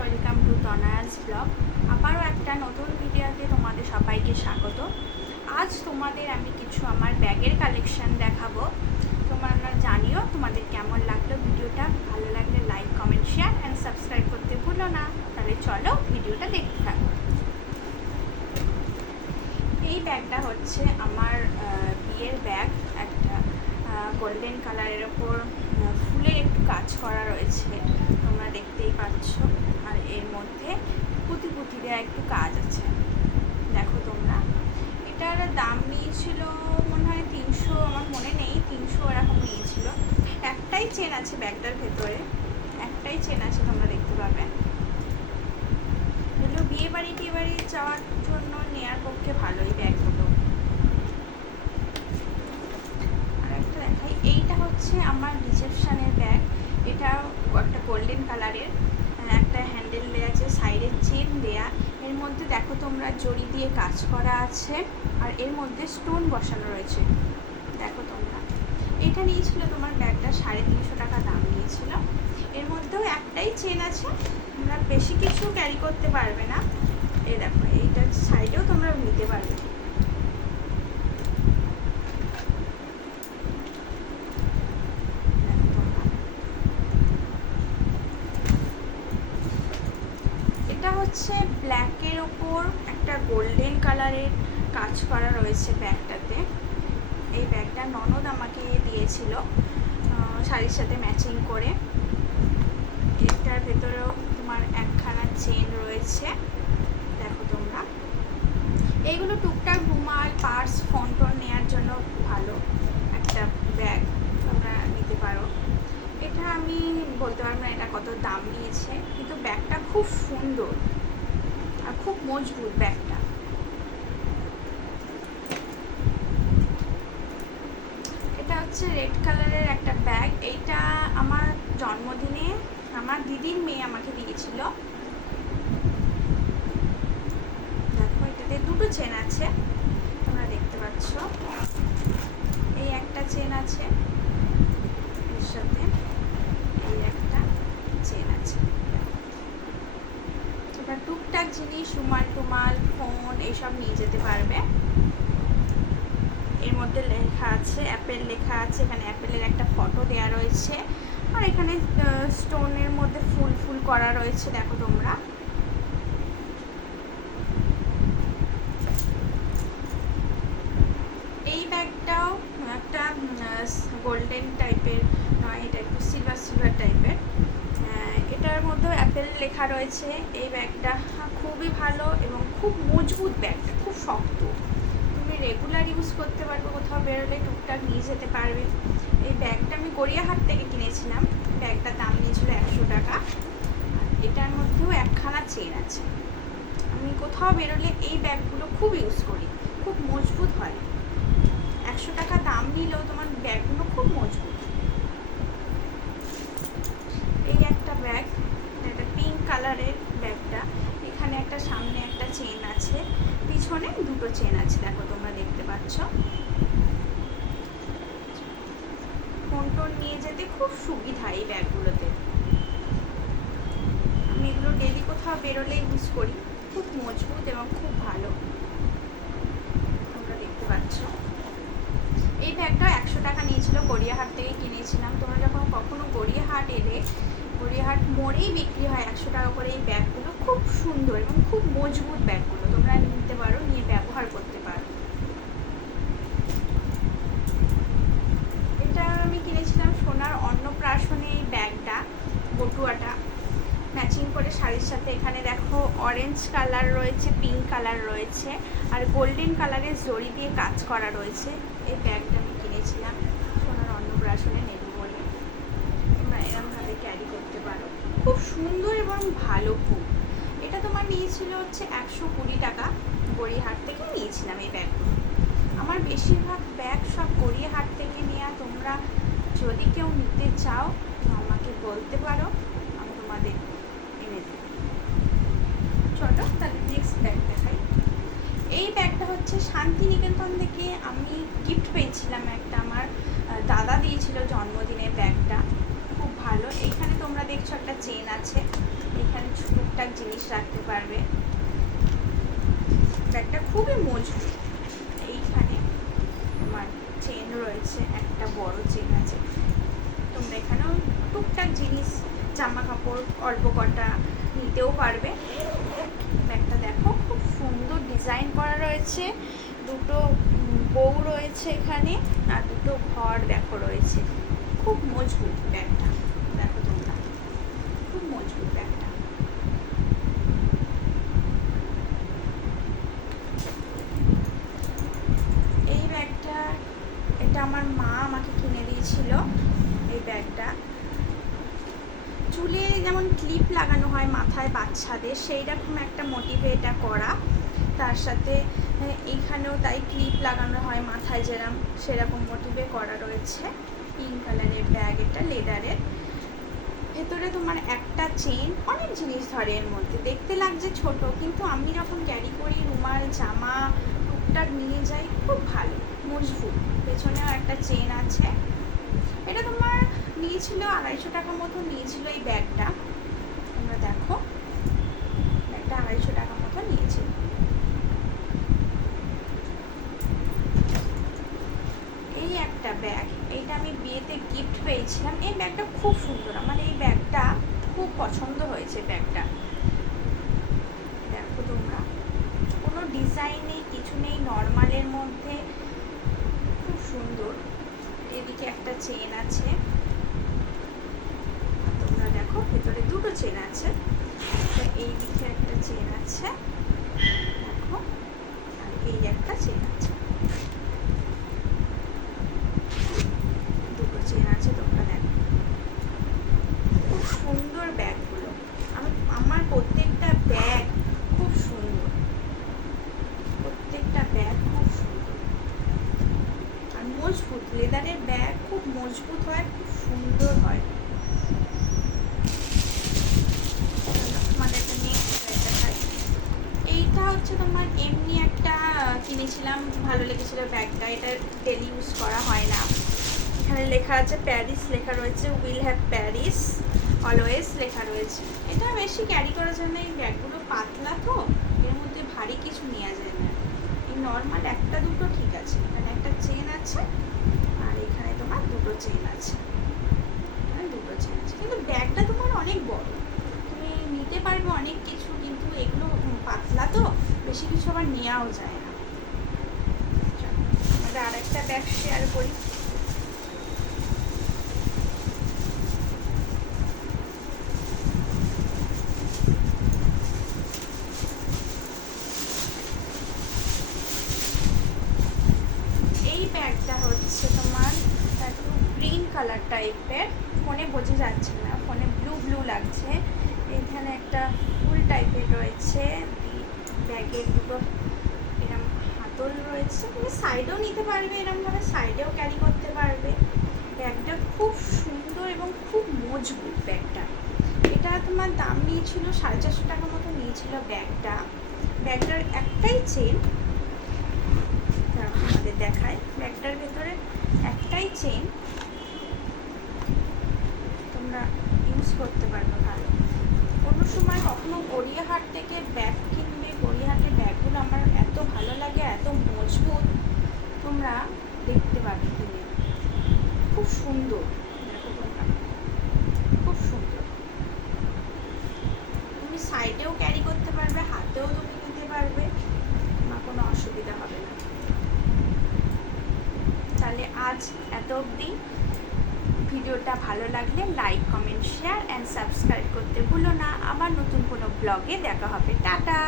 Welcome to তনয়াস blog. আবারও একটা নতুন ভিডিওতে তোমাদের সবাইকে স্বাগত। আজ তোমাদের আমি কিছু আমার ব্যাগের কালেকশন দেখাবো। তোমরা জানিও তোমাদের কেমন লাগলো ভিডিওটা। ভালো লাগলে like, comment, share and subscribe করতে ভুলো না। তাহলে চলো ভিডিওটা দেখতে থাকো। এই ব্যাগটা হচ্ছে আমার বিয়ের ব্যাগ, একটা গোল্ডেন কালারের ওপর ফুলের একটু কাজ করা রয়েছে, তোমরা দেখতেই পাচ্ছ। আর এর মধ্যে পুঁতি পুঁতি দেওয়া একটু কাজ আছে, দেখো তোমরা। এটার দাম নিয়েছিল মনে হয় 300, আমার মনে নেই, 300 এরকম নিয়েছিল। একটাই চেন আছে ব্যাগটার ভেতরে, একটাই চেন আছে, তোমরা দেখতে পাবে। এগুলো বিয়ে বাড়ি টিয়ে বাড়ি যাওয়ার জন্য নেওয়ার পক্ষে ভালোই ব্যাগগুলো। আর একটা দেখাই, এইটা হচ্ছে আমার রিসেপশনের ব্যাগ। এটা একটা গোল্ডেন কালারের, একটা হ্যান্ডেল দেওয়া আছে, সাইডে চেন দেয়া। এর মধ্যে দেখো তোমরা জড়ি দিয়ে কাজ করা আছে, আর এর মধ্যে স্টোন বসানো রয়েছে, দেখো তোমরা। এটা নিয়েছিল তোমার ব্যাগটা 350 টাকা দাম নিয়েছিল। এর মধ্যেও একটাই চেন আছে, তোমরা বেশি কিছু ক্যারি করতে পারবে না। এই দেখো, এইটার সাইডেও তোমরা নিতে পারবে। এটা হচ্ছে ব্ল্যাকের ওপর একটা গোল্ডেন কালারের কাজ করা রয়েছে ব্যাগটাতে। এই ব্যাগটা ননদ আমাকে দিয়েছিল শাড়ির সাথে ম্যাচিং করে। এটার ভেতরেও তোমার একখানা চেন রয়েছে, দেখো তোমরা। এইগুলো টুকটাক রুমাল, পার্স, ফোন টোন নেওয়ার জন্য ভালো একটা ব্যাগ, তোমরা নিতে পারো। এটা আমি বলতে পারবো না এটা কত দাম নিয়েছে, কিন্তু ব্যাগটা খুব সুন্দর আর খুব মজবুত ব্যাগটা। এটা হচ্ছে রেড কালারের একটা ব্যাগ। এইটা আমার জন্মদিনে আমার দিদির মেয়ে আমাকে দিয়েছিল। দেখো, এটাতে দুটো চেন আছে, তোমরা দেখতে পাচ্ছ। এই একটা চেন আছে, এর সাথে এই একটা চেন আছে। এটা টুকটাক জিনিস, রুমাল টুমাল, ফোন এইসব নিয়ে যেতে পারবে। এর মধ্যে লেখা আছে অ্যাপেল লেখা আছে, এখানে অ্যাপেলের একটা ফটো দেওয়া রয়েছে, আর এখানে স্টোনের মধ্যে ফুল ফুল করা রয়েছে, দেখো তোমরা। এই ব্যাগটাও একটা গোল্ডেন টাইপের নয়, এটা একটু সিলভার সিলভার টাইপের। এটার মধ্যেও অ্যাপেল লেখা রয়েছে। এই ব্যাগটা খুবই ভালো এবং খুব মজবুত, ব্যাগটা খুব শক্ত, তুমি রেগুলার ইউজ করতে পারবে, কোথাও বেরোলে টুকটাক নিয়ে যেতে পারবে। এই ব্যাগটা আমি গড়িয়াহাট থেকে কিনেছিলাম, ব্যাগটার দাম নিয়েছিল 100 টাকা। এটার মধ্যেও একখানা চেন আছে। আমি কোথাও বেরোলে এই ব্যাগগুলো খুব ইউজ করি, খুব মজবুত হয়। 100 টাকা দাম নিলেও তোমার ব্যাগগুলো খুব মজবুত। এই একটা ব্যাগ, এটা পিঙ্ক কালারের ব্যাগটা। এখানে একটা সামনে একটা চেন আছে, পিছনে দুটো চেন আছে, দেখো তোমরা দেখতে পাচ্ছ। ফোন টোন নিয়ে যেতে খুব সুবিধা এই ব্যাগগুলোতে। আমি এগুলো ডেলি কোথাও বেরোলে ইউজ করি, খুব মজবুত এবং খুব ভালো, তোমরা দেখতে পাচ্ছ। এই ব্যাগটা 100 টাকা নিয়েছিল, গড়িয়াহাট থেকে কিনেছিলাম। তোমরা যখন কখনো গড়িয়াহাট এলে, গড়িয়াহাট মোড়েই বিক্রি হয় 100 টাকা করে এই ব্যাগগুলো। খুব সুন্দর এবং খুব মজবুত ব্যাগগুলো, তোমরা নিতে পারো, নিয়ে ব্যবহার করতে পারো। এটা আমি কিনেছিলাম সোনার অন্নপ্রাশনে। এই ব্যাগটা বটুয়াটা ম্যাচিং করে শাড়ির সাথে। এখানে দেখো অরেঞ্জ কালার রয়েছে, পিঙ্ক কালার রয়েছে, আর গোল্ডেন কালারের জড়ি দিয়ে কাজ করা রয়েছে। এই ব্যাগটা আমি কিনেছিলাম সোনার অন্নপ্রাশনে নেব বলে, তোমরা এরকমভাবে ক্যারি করতে পারো। খুব সুন্দর এবং ভালো খুব। এটা তোমার নিয়েছিল হচ্ছে 120 টাকা, গড়িয়াহাট থেকে নিয়েছিলাম এই ব্যাগগুলো। আমার বেশিরভাগ ব্যাগ সব গড়িয়াহাট থেকে নেওয়া। তোমরা যদি কেউ নিতে চাও তো আমাকে বলতে পারো, আমি তোমাদের এনে দেব। চলো তাহলে নেক্সট ব্যাগ দেখাই। এই ব্যাগটা হচ্ছে শান্তিনিকেতন থেকে আমি গিফট পেয়েছিলাম একটা, আমার দাদা দিয়েছিল জন্মদিনে ব্যাগটা, খুব ভালো। এখানে তোমরা দেখছো একটা চেন আছে, এখানে টুকটাক টুকটাক জিনিস রাখতে পারবে। ব্যাগটা খুবই মজবুত। এইখানে তোমার চেন রয়েছে, একটা বড় চেন আছে। তোমরা এখানেও টুকটাক জিনিস, জামা কাপড় অল্প কটা নিতেও পারবে। ব্যাগটা দেখো খুব সুন্দর ডিজাইন করা রয়েছে, দুটো বউ রয়েছে এখানে, আর দুটো ঘর দেখো রয়েছে। খুব মজবুত ব্যাগটা, দেখো তোমরা খুব মজবুত ব্যাগটা। এই ব্যাগটা, এটা আমার মা আমাকে কিনে দিয়েছিল। এই ব্যাগটা চুলে যেমন ক্লিপ লাগানো হয় মাথায় বাচ্চাদের, সেই রকম একটা মোটিভে এটা করা। তার সাথে এইখানেও তাই ক্লিপ লাগানো হয় মাথায় যেরকম, সেরকম মোটিভে করা রয়েছে। পিঙ্ক কালারের ব্যাগ, এটা লেদারের। ভেতরে তোমার একটা চেন, অনেক জিনিস ধরে এর মধ্যে। দেখতে লাগছে ছোট, কিন্তু আমি যখন ক্যারি করি রুমাল, জামা টুকটাক নিয়ে যাই, খুব ভালো মজবুত। পেছনেও একটা চেন আছে। এটা তোমার নিয়েছিল 250 টাকা মতো নিয়েছিল এই ব্যাগটা। তোমরা দেখো ব্যাগটা 250 টাকা মতো নিয়েছিল। এই একটা ব্যাগ, এইটা আমি বিয়েতে গিফট পেয়েছিলাম। এই ব্যাগটা খুব সুন্দর, আমার এই ব্যাগটা খুব পছন্দ হয়েছে। ব্যাগটা দেখো তোমরা, কোনো ডিজাইন নেই, কিছু নেই, নর্মালের মধ্যে খুব সুন্দর। এদিকে একটা চেন আছে, তোমরা দেখো ভেতরে দুটো চেন আছে। এই দিকে একটা চেন আছে দেখো, আর এই একটা চেন আছে, দুটো চেন আছে। তোমরা দেখো খুব সুন্দর ব্যাগগুলো। আমার প্রত্যেকটা ব্যাগ খুব সুন্দর, প্রত্যেকটা ব্যাগ খুব সুন্দর আর মজবুত। লেদারের ব্যাগ খুব মজবুত হয়, খুব সুন্দর হয়। এইটা হচ্ছে তোমার এমনি একটা কিনেছিলাম, ভালো লেগেছিল ব্যাগটা। এটা ডেলি ইউজ করা হয় না। এখানে লেখা আছে প্যারিস লেখা রয়েছে, উইল হ্যাভ প্যারিস অলওয়েজ লেখা রয়েছে। এটা বেশি ক্যারি করার জন্য, এই ব্যাগগুলো পাতলা তো, এর মধ্যে ভারী কিছু নেওয়া যায় না। এই নর্মাল একটা দুটো ঠিক আছে। এখানে একটা চেন আছে, আর এখানে তোমার দুটো চেন আছে, দুটো চেন আছে। কিন্তু ব্যাগটা তোমার অনেক বড়, তুমি নিতে পারবে অনেক কিছু, কিন্তু এগুলো পাতলা তো, বেশি কিছু আবার নেওয়াও যায় না। আমাদের আরেকটা ব্যাগ শেয়ার করি। এই ব্যাগটা হচ্ছে তোমার একটু গ্রিন কালার টাইপের, ফোনে বোঝা যাচ্ছে না, ফোনে ব্লু ব্লু লাগছে। এখানে একটা ফুল টাইপের রয়েছে, ব্যাগের দুটো এরকম হাতল রয়েছে। তুমি সাইডেও নিতে পারবে, এরকমভাবে সাইডেও ক্যারি করতে পারবে। ব্যাগটা খুব সুন্দর এবং খুব মজবুত ব্যাগটা। এটা তোমার দাম নিয়েছিল 450 টাকা মতো নিয়েছিল ব্যাগটা। ব্যাগটার একটাই চেন, আমাদের দেখায় ব্যাগটার ভেতরে একটাই চেন, তোমরা ইউজ করতে পারবে ভালো। কোনো সময় কখনো গড়িয়াহাট থেকে ব্যাগ কিনবে, গড়িয়াহাটের ব্যাগগুলো আমার এত ভালো লাগে, এত মজবুত, তোমরা দেখতে পাবে কিনে। খুব সুন্দর, দেখো তোমরা খুব সুন্দর। তুমি সাইডেও ক্যারি করতে পারবে, হাতেও তুমি নিতে পারবে, তোমার কোনো অসুবিধা হবে না। তাহলে আজ এত অবধি। ভিডিওটা ভালো লাগলে like, comment, share and subscribe করতে ভুলো না। আবার নতুন কোনো ব্লগে দেখা হবে। টাটা।